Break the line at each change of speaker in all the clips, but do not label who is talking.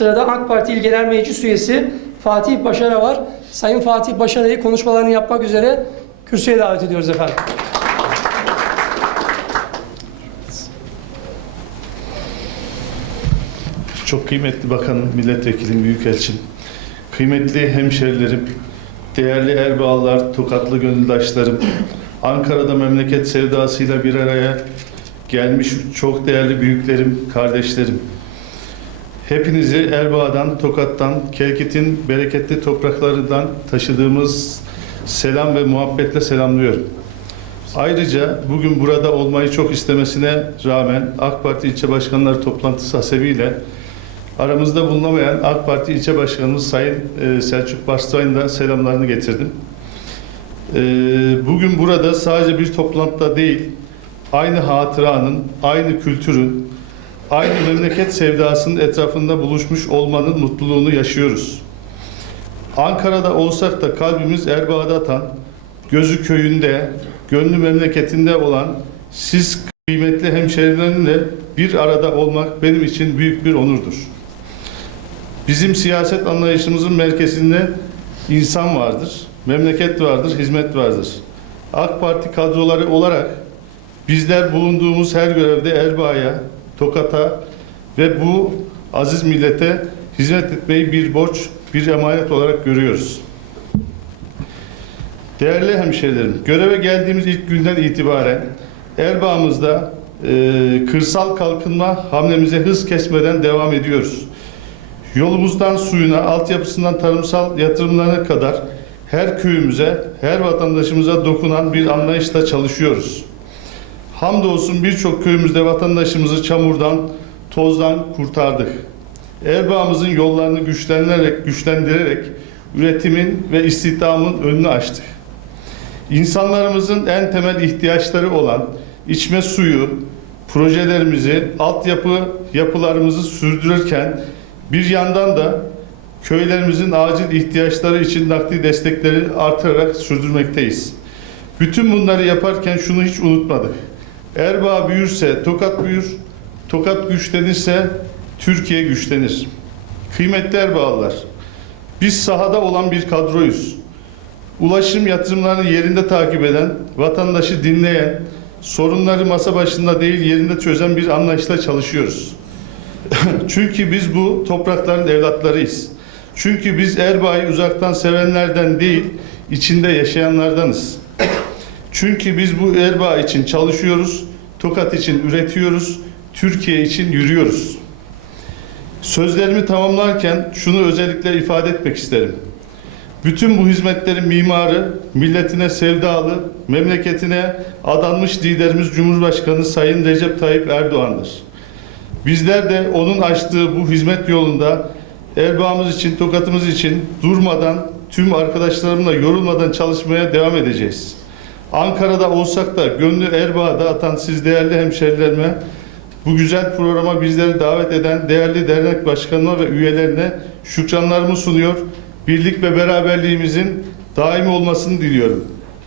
Sırada AK Parti İl Genel Meclis Üyesi Fatih Başara var. Sayın Fatih Başara'yı konuşmalarını yapmak üzere kürsüye davet ediyoruz efendim.
Çok kıymetli bakanım, milletvekilim, büyükelçim, kıymetli hemşerilerim, değerli Erbağlılar, Tokatlı gönüldaşlarım, Ankara'da memleket sevdasıyla bir araya gelmiş çok değerli büyüklerim, kardeşlerim. Hepinizi Erbaa'dan, Tokat'tan, Kelkit'in bereketli topraklarından taşıdığımız selam ve muhabbetle selamlıyorum. Ayrıca bugün burada olmayı çok istemesine rağmen AK Parti ilçe başkanları toplantısı hasebiyle aramızda bulunamayan AK Parti ilçe başkanımız Sayın e, Selçuk Barsay'ın da selamlarını getirdim. E, Bugün burada sadece bir toplantıda değil, aynı hatıranın, aynı kültürün, aynı memleket sevdasının etrafında buluşmuş olmanın mutluluğunu yaşıyoruz. Ankara'da olsak da kalbimiz Erbaa'da atan, gözü köyünde, gönlü memleketinde olan siz kıymetli hemşehrilerimle bir arada olmak benim için büyük bir onurdur. Bizim siyaset anlayışımızın merkezinde insan vardır, memleket vardır, hizmet vardır. AK Parti kadroları olarak bizler bulunduğumuz her görevde Erbaa'ya, Tokat'a ve bu aziz millete hizmet etmeyi bir borç, bir emanet olarak görüyoruz. Değerli hemşehrilerim, göreve geldiğimiz ilk günden itibaren Erbaa'mızda e, kırsal kalkınma hamlemize hız kesmeden devam ediyoruz. Yolumuzdan suyuna, altyapısından tarımsal yatırımlarına kadar her köyümüze, her vatandaşımıza dokunan bir anlayışla çalışıyoruz. Hamdolsun birçok köyümüzde vatandaşımızı çamurdan, tozdan kurtardık. Erbaa'mızın yollarını güçlendirerek, güçlendirerek üretimin ve istihdamın önünü açtık. İnsanlarımızın en temel ihtiyaçları olan içme suyu, projelerimizi, altyapı yapılarımızı sürdürürken bir yandan da köylerimizin acil ihtiyaçları için nakdi destekleri artırarak sürdürmekteyiz. Bütün bunları yaparken şunu hiç unutmadık. Erbaa büyürse Tokat büyür, Tokat güçlenirse Türkiye güçlenir. Kıymetli Erbağlılar, biz sahada olan bir kadroyuz. Ulaşım yatırımlarını yerinde takip eden, vatandaşı dinleyen, sorunları masa başında değil yerinde çözen bir anlayışla çalışıyoruz. Çünkü biz bu toprakların evlatlarıyız. Çünkü biz Erbaa'yı uzaktan sevenlerden değil, içinde yaşayanlardanız. Çünkü biz bu Erbaa için çalışıyoruz, Tokat için üretiyoruz, Türkiye için yürüyoruz. Sözlerimi tamamlarken şunu özellikle ifade etmek isterim. Bütün bu hizmetlerin mimarı, milletine sevdalı, memleketine adanmış liderimiz Cumhurbaşkanı Sayın Recep Tayyip Erdoğan'dır. Bizler de onun açtığı bu hizmet yolunda Erbaa'mız için, Tokat'ımız için durmadan, tüm arkadaşlarımla yorulmadan çalışmaya devam edeceğiz. Ankara'da olsak da gönlü Erbaa'da atan siz değerli hemşerilerime bu güzel programa bizleri davet eden değerli dernek başkanına ve üyelerine şükranlarımı sunuyor. Birlik ve beraberliğimizin daimi olmasını diliyorum.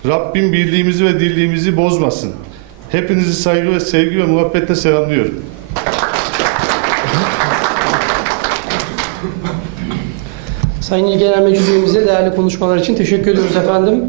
Rabbim birliğimizi ve dirliğimizi bozmasın. Hepinizi saygı ve sevgi ve muhabbetle selamlıyorum.
Sayın İl Genel Üyemize değerli konuşmalar için teşekkür ediyoruz efendim.